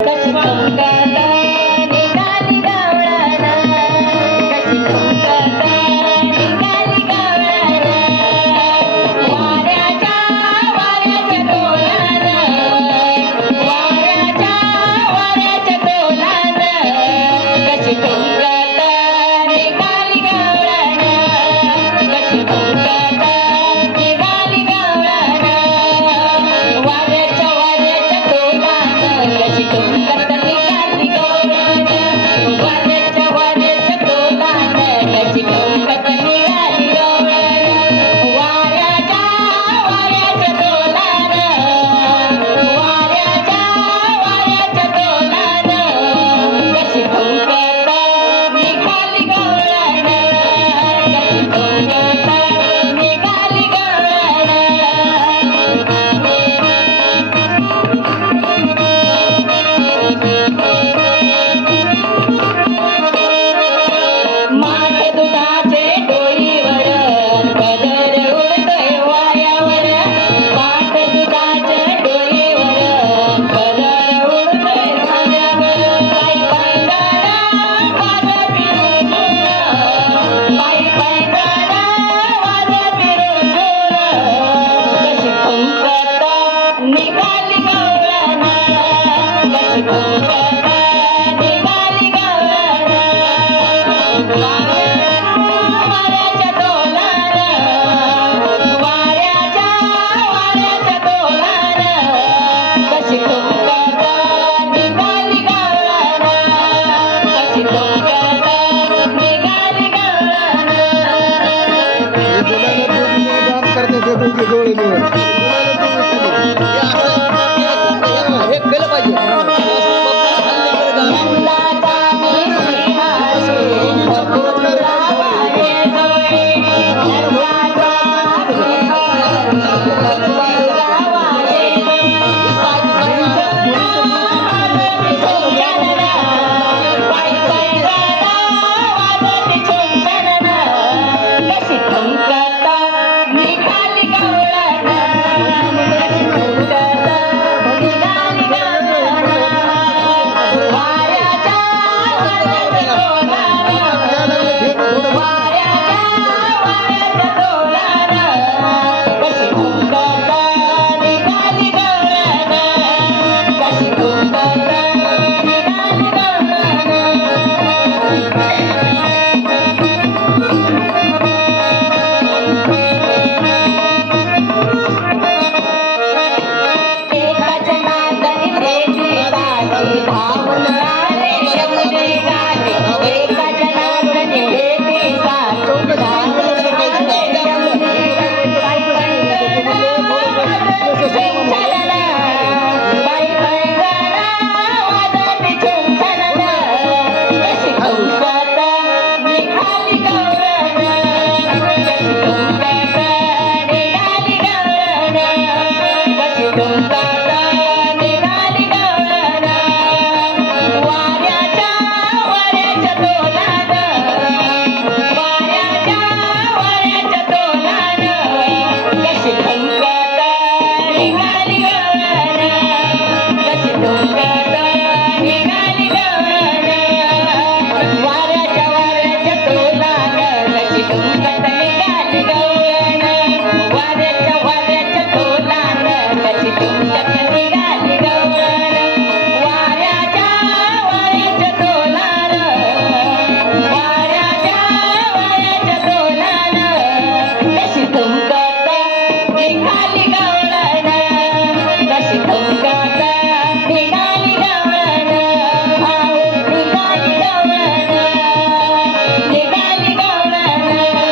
कशी तुंगाला निघाली गवळण, कशी तुंगाला निघाली गवळण, वाऱ्याच्या तोलानं, वाऱ्याच्या तोलानं, कशी तुंगाला निघाली गवळण, कशी तुंगाला निघाली गवळण, वाऱ्याच्या तोलानं, कशी तुंगाला निघाली गवळण, वाऱ्याच्या तोलानं, कशी तुंगाला निघाली गवळण, वाऱ्याच्या तोलानं, वाऱ्याच्या तोलानं, कशी तुंगाला निघाली गवळण, कशी तुंगाला निघाली गवळण. माठ दुधाचे डोईवर पदर उडतोय वायावर, माठ दुधाचे डोईवर पदर उडतोय धाग्यावर, पायी पैदल वाजत फिरून पायी पैदल वाजत फिरून कशी तुंगाला निघाली गवळण, कशी तुंगाला निघाली गवळण, वाऱ्याच्या तोलानं, वाऱ्याच्या तोलानं, कशी तुंगाला निघाली गवळण, कशी तुंगाला निघाली गवळण. करते ते दोघे डोळे निवड हे केलं पाहिजे. नंदाचा निश्चिहासी बकुळाबाई जवळी, नंदाचा बकुळाबाई जवळी, वाजती छुंछनन, पायी पैदल वाजती छुंछनन, कशी तुंगाला निघाली गवळण, कशी तुंगाला निघाली गवळण, वाऱ्याच्या तोलानं, कशी तुंगाला निघाली गवळण, कशी तुंगाला निघाली गवळण. एकाच नादानी भेटी साधी धावून